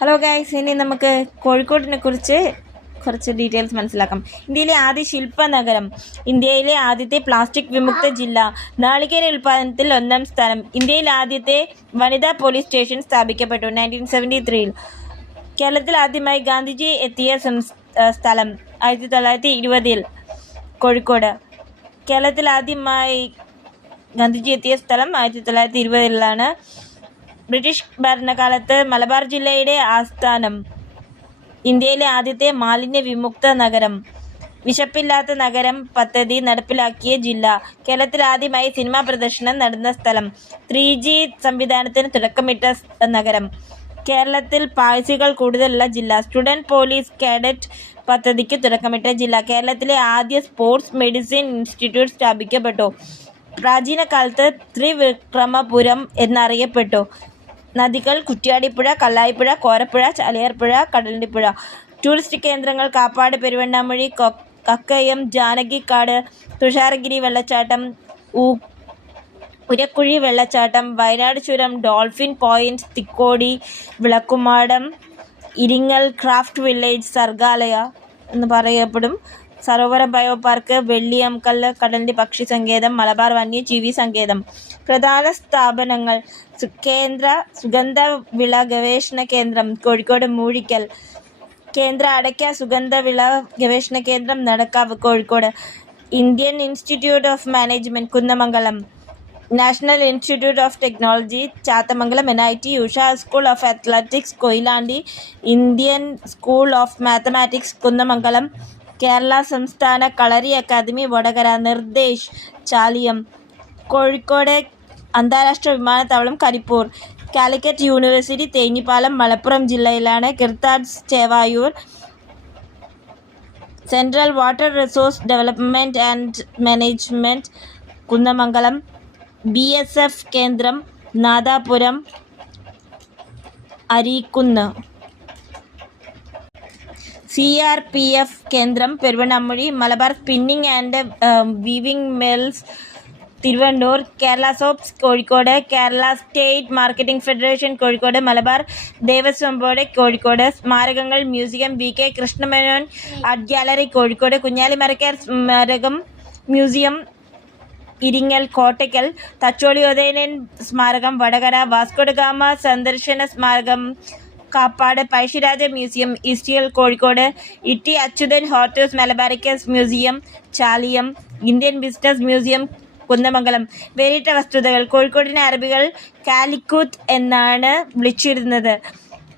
Hello guys, ഇനി നമുക്ക് കോഴിക്കോടിനെ കുറിച്ച് കുറച്ച് ഡീറ്റെയിൽസ് മനസ്സിലാക്കാം. ഇന്ത്യയിലെ ആദ്യ ശില്പ നഗരം, ഇന്ത്യയിലെ ആദ്യത്തെ പ്ലാസ്റ്റിക് വിമുക്ത ജില്ല, നാളികേര ഉൽപ്പാദനത്തിൽ 1ാം സ്ഥാനം, ഇന്ത്യയിൽ ആദ്യത്തെ വനിതാ പോലീസ് സ്റ്റേഷൻ സ്ഥാപിക്കപ്പെട്ടു 1973. കേരളത്തിൽ ആദ്യമായി ഗാന്ധിജി എത്തിയ സ്ഥലം 1920 കോഴിക്കോട്. കേരളത്തിൽ ആദ്യമായി ഗാന്ധിജി എത്തിയ സ്ഥലം 1920 ബ്രിട്ടീഷ് ഭരണകാലത്ത് മലബാർ ജില്ലയുടെ ആസ്ഥാനം. ഇന്ത്യയിലെ ആദ്യത്തെ മാലിന്യ വിമുക്ത നഗരം. വിശപ്പില്ലാത്ത നഗരം പദ്ധതി നടപ്പിലാക്കിയ ജില്ല. കേരളത്തിൽ ആദ്യമായി സിനിമാ പ്രദർശനം നടന്ന സ്ഥലം. 3G സംവിധാനത്തിന് തുടക്കമിട്ട നഗരം. കേരളത്തിൽ പാഴ്സികൾ കൂടുതലുള്ള ജില്ല. സ്റ്റുഡൻറ് പോലീസ് കേഡറ്റ് പദ്ധതിക്ക് തുടക്കമിട്ട ജില്ല. കേരളത്തിലെ ആദ്യ സ്പോർട്സ് മെഡിസിൻ ഇൻസ്റ്റിറ്റ്യൂട്ട് സ്ഥാപിക്കപ്പെട്ടു. പ്രാചീന കാലത്ത് ത്രിവിക്രമപുരം എന്നറിയപ്പെട്ടു. നദികൾ: കുറ്റ്യാടിപ്പുഴ, കല്ലായിപ്പുഴ, കോരപ്പുഴ, ചാലിയാർപ്പുഴ, കടലുണ്ടിപ്പുഴ. ടൂറിസ്റ്റ് കേന്ദ്രങ്ങൾ: കാപ്പാട്, പെരുവണ്ണാമൊഴി, കക്കയം, ജാനകിക്കാട്, തുഷാരഗിരി വെള്ളച്ചാട്ടം, ഉരക്കുഴി വെള്ളച്ചാട്ടം, വയനാട് ചുരം, ഡോൾഫിൻ പോയിന്റ്, തിക്കോടി, വിളക്കുമാടം, ഇരിങ്ങൽ ക്രാഫ്റ്റ് വില്ലേജ്, സർഗാലയ എന്ന് പറയപ്പെടും, സരോവരം ബയോ പാർക്ക്, വെള്ളിയംകല്ല് കടലിൻ്റെ പക്ഷി സങ്കേതം, മലബാർ വന്യജീവി സങ്കേതം. പ്രധാന സ്ഥാപനങ്ങൾ: കേന്ദ്ര സുഗന്ധവിള ഗവേഷണ കേന്ദ്രം കോഴിക്കോട് മൂഴിക്കൽ, കേന്ദ്ര അടയ്ക്ക സുഗന്ധവിള ഗവേഷണ കേന്ദ്രം Nadakkavu Kozhikode, Indian Institute of Management Kunnamangalam, National Institute of Technology Chathamangalam, NIT, Usha School of Athletics Koyilandy, Indian School of Mathematics Kunnamangalam, Kerala സംസ്ഥാന കളരി അക്കാദമി വടകര, നിർദ്ദേശ് ചാലിയം, കോഴിക്കോട് അന്താരാഷ്ട്ര വിമാനത്താവളം കരിപ്പൂർ, കാലിക്കറ്റ് യൂണിവേഴ്സിറ്റി തേഞ്ഞിപ്പാലം മലപ്പുറം ജില്ലയിലാണ്, KIRTADS Chevayur, Central Water Resource Development and Management Kunnamangalam, BSF കേന്ദ്രം നാദാപുരം അരീക്കുന്ന്, CRPF കേന്ദ്രം Peruvannamuzhi, Malabar Spinning and Weaving Mills Thiruvannur, Kerala Soaps Kozhikode, Kerala state marketing federation Kozhikode, Malabar Devaswom board Kozhikode, സ്മാരകങ്ങൾ: museum VK Krishna Menon art gallery Kozhikode, Kunjali Marakkar സ്മാരകം museum Iringal Kottakkal, Thacholi Udayanan സ്മാരകം Vadakara, Vasco da Gama സന്ദർശന സ്മാരകം Kappad, Pazhassi Raja museum East Hill Kozhikode, Itty Achuthan Hortus Malabaricus museum Chaliyam, Indian business museum Kunnamangalam. വേറിട്ട വസ്തുതകൾ: കോഴിക്കോടിനെ അറബികൾ കാലിക്കൂത്ത് എന്നാണ് വിളിച്ചിരുന്നത്.